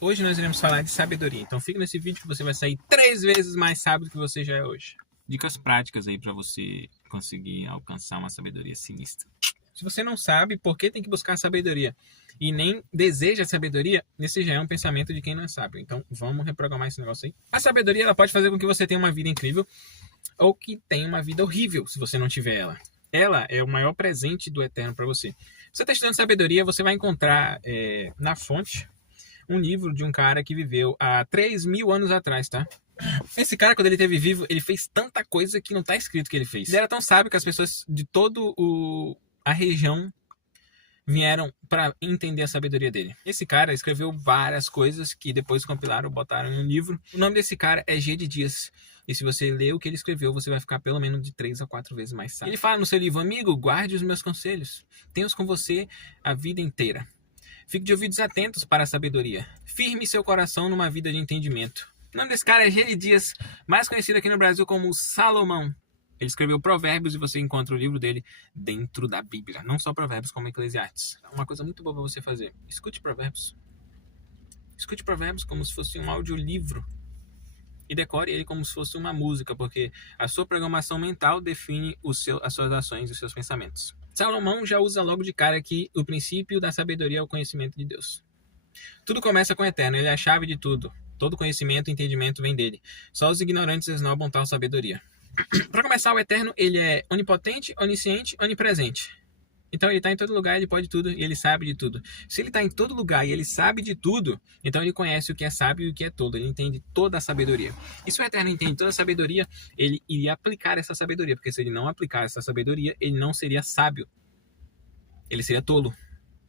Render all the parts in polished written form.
Hoje nós iremos falar de sabedoria, então fica nesse vídeo que você vai sair 3 vezes mais sábio do que você já é hoje. Dicas práticas aí para você conseguir alcançar uma sabedoria sinistra. Se você não sabe por que tem que buscar sabedoria e nem deseja sabedoria, esse já é um pensamento de quem não é sábio. Então vamos reprogramar esse negócio aí. A sabedoria ela pode fazer com que você tenha uma vida incrível ou que tenha uma vida horrível se você não tiver ela. Ela é o maior presente do Eterno para você. Se você está estudando sabedoria, você vai encontrar na fonte um livro de um cara que viveu há 3.000 anos atrás, tá? Esse cara, quando ele esteve vivo, ele fez tanta coisa que não tá escrito que ele fez. Ele era tão sábio que as pessoas de toda a região vieram para entender a sabedoria dele. Esse cara escreveu várias coisas que depois compilaram, botaram em um livro. O nome desse cara é G de Dias. E se você ler o que ele escreveu, você vai ficar pelo menos de 3 a 4 vezes mais sábio. Ele fala no seu livro: amigo, guarde os meus conselhos. Tenha-os com você a vida inteira. Fique de ouvidos atentos para a sabedoria. Firme seu coração numa vida de entendimento. O nome desse cara é G de Dias, mais conhecido aqui no Brasil como Salomão. Ele escreveu Provérbios e você encontra o livro dele dentro da Bíblia. Não só Provérbios, como Eclesiastes. Uma coisa muito boa para você fazer. Escute Provérbios. Escute Provérbios como se fosse um audiolivro. E decore ele como se fosse uma música, porque a sua programação mental define as suas ações e os seus pensamentos. Salomão já usa logo de cara que o princípio da sabedoria é o conhecimento de Deus. Tudo começa com o Eterno, ele é a chave de tudo. Todo conhecimento e entendimento vem dele. Só os ignorantes esnobam tal sabedoria. Para começar, o Eterno ele é onipotente, onisciente, onipresente. Então ele está em todo lugar, ele pode tudo e ele sabe de tudo. Se ele está em todo lugar e ele sabe de tudo, então ele conhece o que é sábio e o que é tolo. Ele entende toda a sabedoria. E se o Eterno entende toda a sabedoria, ele iria aplicar essa sabedoria. Porque se ele não aplicar essa sabedoria, ele não seria sábio. Ele seria tolo.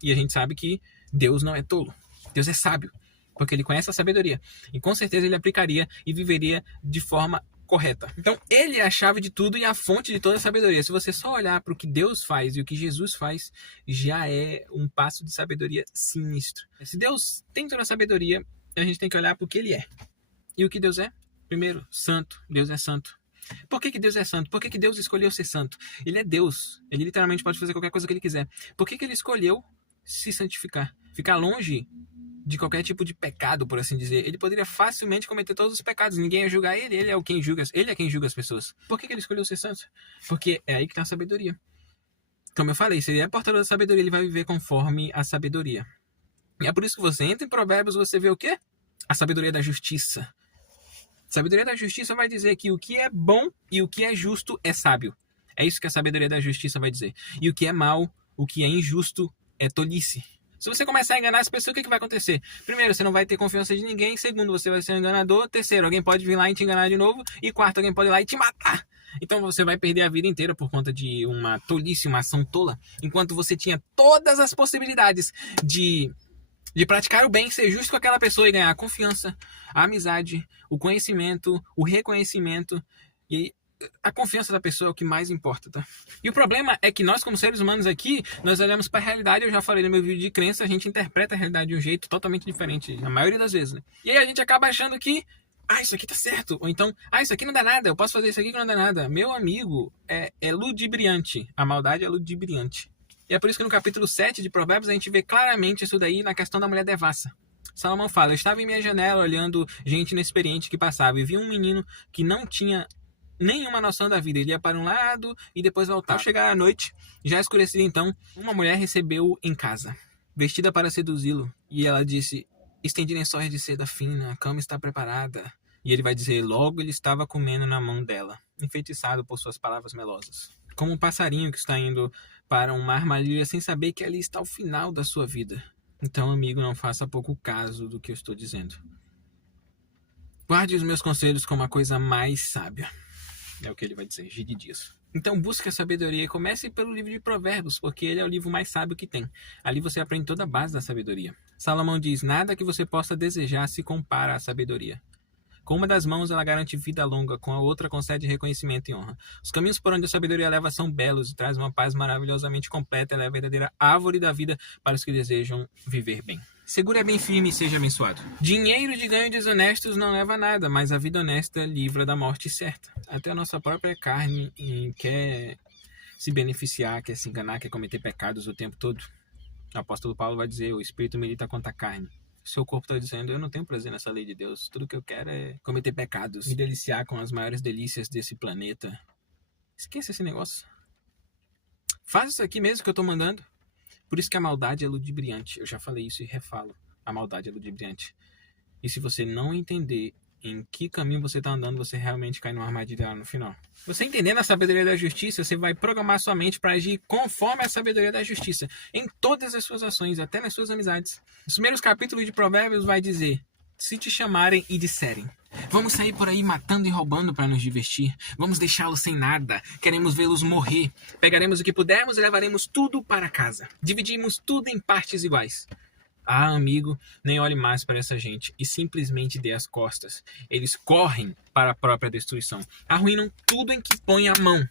E a gente sabe que Deus não é tolo. Deus é sábio. Porque ele conhece a sabedoria. E com certeza ele aplicaria e viveria de forma correta. Então, ele é a chave de tudo e a fonte de toda a sabedoria. Se você só olhar para o que Deus faz e o que Jesus faz, já é um passo de sabedoria sinistro. Se Deus tem toda a sabedoria, a gente tem que olhar para o que ele é. E o que Deus é? Primeiro, santo. Deus é santo. Por que Deus é santo? Por que Deus escolheu ser santo? Ele é Deus. Ele literalmente pode fazer qualquer coisa que ele quiser. Por que ele escolheu se santificar? Ficar longe de qualquer tipo de pecado, por assim dizer. Ele poderia facilmente cometer todos os pecados. Ninguém ia julgar ele. Ele é quem julga as pessoas. Por que ele escolheu ser santo? Porque é aí que está a sabedoria. Como eu falei, se ele é portador da sabedoria, ele vai viver conforme a sabedoria. E é por isso que você entra em Provérbios, você vê o quê? A sabedoria da justiça. A sabedoria da justiça vai dizer que o que é bom e o que é justo é sábio. É isso que a sabedoria da justiça vai dizer. E o que é mal, o que é injusto, é tolice. Se você começar a enganar as pessoas, o que vai acontecer? Primeiro, você não vai ter confiança de ninguém. Segundo, você vai ser um enganador. Terceiro, alguém pode vir lá e te enganar de novo. E quarto, alguém pode ir lá e te matar. Então você vai perder a vida inteira por conta de uma tolice, uma ação tola. Enquanto você tinha todas as possibilidades de praticar o bem, ser justo com aquela pessoa e ganhar a confiança, a amizade, o conhecimento, o reconhecimento e a confiança da pessoa é o que mais importa, tá? E o problema é que nós, como seres humanos aqui, nós olhamos para a realidade, eu já falei no meu vídeo de crença, a gente interpreta a realidade de um jeito totalmente diferente, a maioria das vezes, né? E aí a gente acaba achando que, isso aqui tá certo, ou então, isso aqui não dá nada, eu posso fazer isso aqui que não dá nada. Meu amigo, é ludibriante, a maldade é ludibriante. E é por isso que no capítulo 7 de Provérbios a gente vê claramente isso daí na questão da mulher devassa. Salomão fala: eu estava em minha janela olhando gente inexperiente que passava e vi um menino que não tinha nenhuma noção da vida. Ele ia para um lado e depois voltava. Ao chegar à noite, já escurecida então, uma mulher recebeu-o em casa, vestida para seduzi-lo. E ela disse: estendi lençóis de seda fina, a cama está preparada. E ele vai dizer: logo ele estava comendo na mão dela, enfeitiçado por suas palavras melosas. Como um passarinho que está indo para uma armadilha sem saber que ali está o final da sua vida. Então, amigo, não faça pouco caso do que eu estou dizendo. Guarde os meus conselhos como a coisa mais sábia. É o que ele vai dizer, G de Dias. Então busque a sabedoria e comece pelo livro de Provérbios, porque ele é o livro mais sábio que tem. Ali você aprende toda a base da sabedoria. Salomão diz: nada que você possa desejar se compara à sabedoria. Com uma das mãos ela garante vida longa, com a outra concede reconhecimento e honra. Os caminhos por onde a sabedoria leva são belos e traz uma paz maravilhosamente completa. Ela é a verdadeira árvore da vida para os que desejam viver bem. Segure bem firme e seja abençoado. Dinheiro de ganho desonestos não leva a nada, mas a vida honesta livra da morte certa. Até a nossa própria carne quer se beneficiar, quer se enganar, quer cometer pecados o tempo todo. O apóstolo Paulo vai dizer: o espírito milita contra a carne. Seu corpo está dizendo, eu não tenho prazer nessa lei de Deus. Tudo que eu quero é cometer pecados, me deliciar com as maiores delícias desse planeta. Esqueça esse negócio. Faz isso aqui mesmo que eu tô mandando. Por isso que a maldade é ludibriante. Eu já falei isso e refalo. A maldade é ludibriante. E se você não entender em que caminho você está andando, você realmente cai numa armadilha lá no final. Você entendendo a sabedoria da justiça, você vai programar sua mente para agir conforme a sabedoria da justiça em todas as suas ações, até nas suas amizades. Os primeiros capítulos de Provérbios vai dizer: se te chamarem e disserem, vamos sair por aí matando e roubando para nos divertir, vamos deixá-los sem nada, queremos vê-los morrer, pegaremos o que pudermos e levaremos tudo para casa, dividimos tudo em partes iguais. Ah, amigo, nem olhe mais para essa gente e simplesmente dê as costas. Eles correm para a própria destruição. Arruinam tudo em que põem a mão.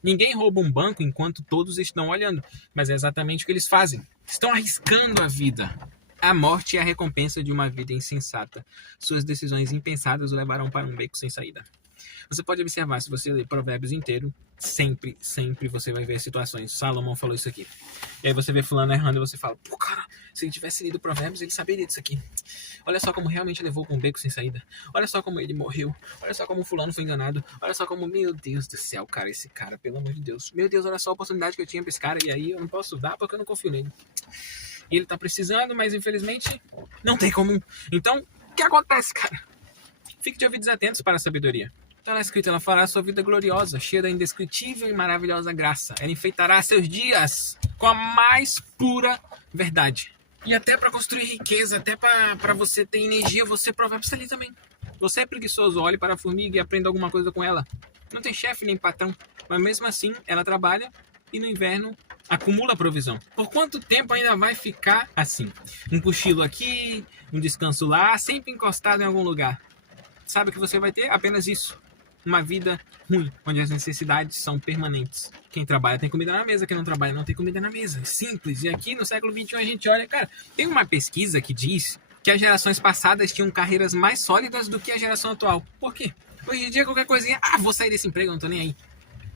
Ninguém rouba um banco enquanto todos estão olhando, mas é exatamente o que eles fazem. Estão arriscando a vida. A morte é a recompensa de uma vida insensata. Suas decisões impensadas o levarão para um beco sem saída. Você pode observar, se você ler Provérbios inteiro, sempre você vai ver situações. Salomão falou isso aqui. E aí você vê fulano errando e você fala, pô, cara, se ele tivesse lido Provérbios, ele saberia disso aqui. Olha só como realmente levou para um beco sem saída. Olha só como ele morreu. Olha só como fulano foi enganado. Olha só como, meu Deus do céu, cara, esse cara, pelo amor de Deus. Meu Deus, olha só a oportunidade que eu tinha para esse cara e aí eu não posso dar porque eu não confio nele. E ele tá precisando, mas infelizmente não tem como. Então, o que acontece, cara? Fique de ouvidos atentos para a sabedoria. Está lá escrito, ela fará sua vida gloriosa, cheia da indescritível e maravilhosa graça. Ela enfeitará seus dias com a mais pura verdade. E até para construir riqueza, até para você ter energia, você Provérbios ali também. Você é preguiçoso, olhe para a formiga e aprenda alguma coisa com ela. Não tem chefe nem patrão, mas mesmo assim ela trabalha e no inverno acumula provisão. Por quanto tempo ainda vai ficar assim? Um cochilo aqui, um descanso lá, sempre encostado em algum lugar. Sabe o que você vai ter? Apenas isso. Uma vida ruim, onde as necessidades são permanentes. Quem trabalha tem comida na mesa, quem não trabalha não tem comida na mesa. Simples. E aqui no século XXI a gente olha, cara, tem uma pesquisa que diz que as gerações passadas tinham carreiras mais sólidas do que a geração atual. Por quê? Hoje em dia qualquer coisinha, vou sair desse emprego, não tô nem aí.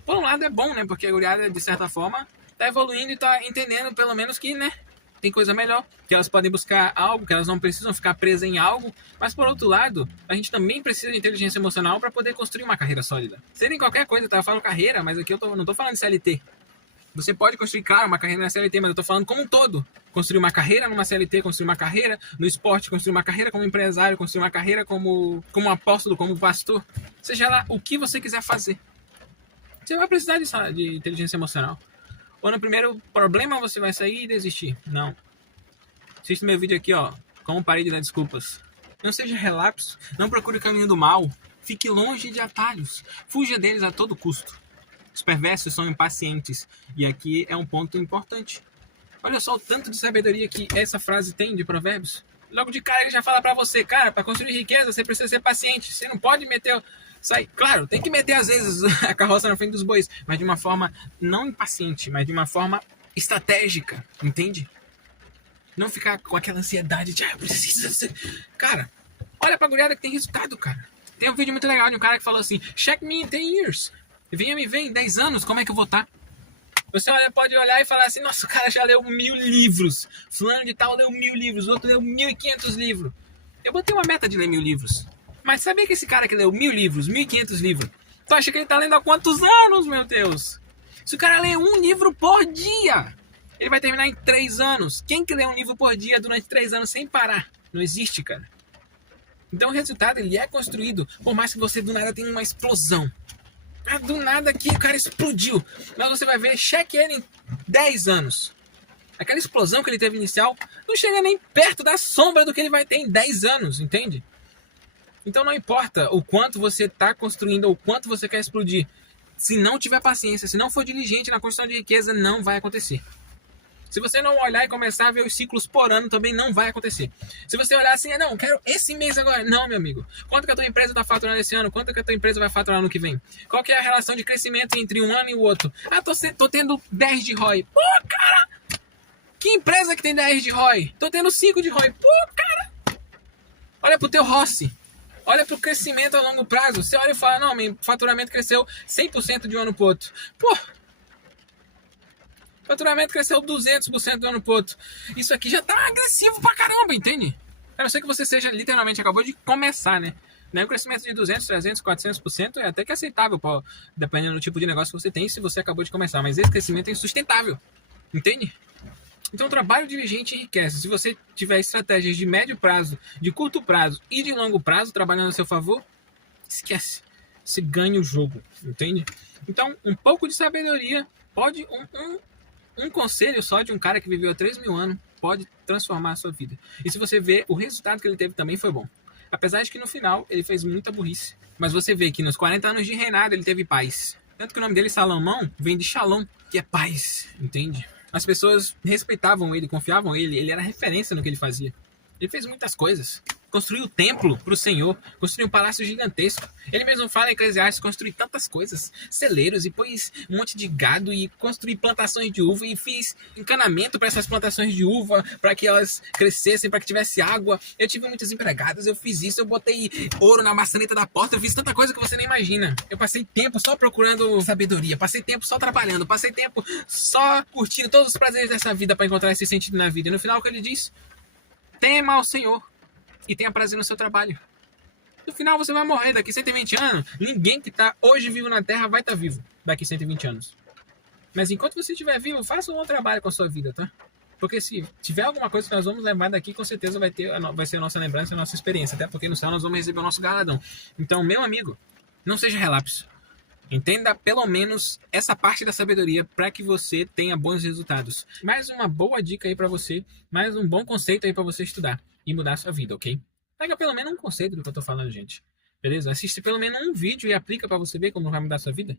Por um lado é bom, né, porque a gurizada, de certa forma, tá evoluindo e tá entendendo pelo menos que, né, tem coisa melhor, que elas podem buscar algo, que elas não precisam ficar presas em algo, mas por outro lado, a gente também precisa de inteligência emocional para poder construir uma carreira sólida. Seja em qualquer coisa, tá? Eu falo carreira, mas aqui eu não tô falando de CLT. Você pode construir, claro, uma carreira na CLT, mas eu tô falando como um todo. Construir uma carreira numa CLT, construir uma carreira no esporte, construir uma carreira como empresário, construir uma carreira como apóstolo, como pastor. Seja lá o que você quiser fazer. Você vai precisar de inteligência emocional. Ou no primeiro problema você vai sair e desistir. Não. Assista meu vídeo aqui, ó. Como parei de dar desculpas. Não seja relapso. Não procure o caminho do mal. Fique longe de atalhos. Fuja deles a todo custo. Os perversos são impacientes. E aqui é um ponto importante. Olha só o tanto de sabedoria que essa frase tem de Provérbios. Logo de cara ele já fala pra você, cara, pra construir riqueza você precisa ser paciente. Você não pode meter... Claro, tem que meter às vezes a carroça na frente dos bois, mas de uma forma não impaciente, mas de uma forma estratégica, entende? Não ficar com aquela ansiedade de, eu preciso ser... Cara, olha pra guriada que tem resultado, cara. Tem um vídeo muito legal de um cara que falou assim, check me in 10 years. Venha me ver em 10 anos, como é que eu vou estar? Você pode olhar e falar assim, nossa, o cara já leu 1000 livros. Fulano de tal leu 1000 livros, outro leu 1500 livros. Eu botei uma meta de ler 1000 livros. Mas sabia que esse cara que leu 1000 livros, 1500 livros, tu acha que ele tá lendo há quantos anos, meu Deus? Se o cara lê um livro por dia, ele vai terminar em 3 anos. Quem que lê um livro por dia durante 3 anos sem parar? Não existe, cara. Então o resultado, ele é construído, por mais que você do nada tenha uma explosão. Do nada aqui o cara explodiu. Mas você vai ver, cheque ele em 10 anos. Aquela explosão que ele teve inicial não chega nem perto da sombra do que ele vai ter em 10 anos, entende? Então não importa o quanto você está construindo ou o quanto você quer explodir. Se não tiver paciência, se não for diligente na construção de riqueza, não vai acontecer. Se você não olhar e começar a ver os ciclos por ano, também não vai acontecer. Se você olhar assim, não, quero esse mês agora. Não, meu amigo. Quanto que a tua empresa está faturando esse ano? Quanto que a tua empresa vai faturar no que vem? Qual que é a relação de crescimento entre um ano e o outro? Tô tendo 10 de ROI. Pô, cara! Que empresa que tem 10 de ROI? Tô tendo 5 de ROI. Pô, cara! Olha pro teu Rossi. Olha para o crescimento a longo prazo. Você olha e fala, não, meu faturamento cresceu 100% de um ano para o outro. Pô, faturamento cresceu 200% de um ano para o outro. Isso aqui já tá agressivo pra caramba, entende? A não ser que você seja, literalmente, acabou de começar, né? Um crescimento de 200, 300, 400% é até que aceitável, pô, dependendo do tipo de negócio que você tem, se você acabou de começar. Mas esse crescimento é insustentável, entende? Então, o trabalho diligente enriquece. Se você tiver estratégias de médio prazo, de curto prazo e de longo prazo trabalhando a seu favor, esquece. Você ganha o jogo, entende? Então, um pouco de sabedoria pode... Um conselho só de um cara que viveu há 3.000 anos pode transformar a sua vida. E se você ver, o resultado que ele teve também foi bom. Apesar de que no final ele fez muita burrice. Mas você vê que nos 40 anos de reinado ele teve paz. Tanto que o nome dele, Salomão, vem de Shalom, que é paz, entende? As pessoas respeitavam ele, confiavam nele, ele era referência no que ele fazia. Ele fez muitas coisas. Construiu o templo para o Senhor, construiu um palácio gigantesco. Ele mesmo fala em Eclesiastes, construí tantas coisas, celeiros, e pôs um monte de gado, e construí plantações de uva, e fiz encanamento para essas plantações de uva, para que elas crescessem, para que tivesse água. Eu tive muitas empregadas, eu fiz isso, eu botei ouro na maçaneta da porta, eu fiz tanta coisa que você nem imagina. Eu passei tempo só procurando sabedoria, passei tempo só trabalhando, passei tempo só curtindo todos os prazeres dessa vida para encontrar esse sentido na vida. E no final o que ele diz? Tema ao Senhor e tenha prazer no seu trabalho. No final você vai morrer daqui 120 anos. Ninguém que está hoje vivo na Terra vai estar vivo daqui 120 anos. Mas enquanto você estiver vivo, faça um bom trabalho com a sua vida, tá? Porque se tiver alguma coisa que nós vamos lembrar daqui, com certeza vai ser a nossa lembrança, a nossa experiência. Até porque no céu nós vamos receber o nosso galardão. Então, meu amigo, não seja relapso. Entenda pelo menos essa parte da sabedoria para que você tenha bons resultados. Mais uma boa dica aí para você, mais um bom conceito aí para você estudar e mudar a sua vida, ok? Pega pelo menos um conceito do que eu tô falando, gente. Beleza? Assiste pelo menos um vídeo e aplica para você ver como vai mudar a sua vida.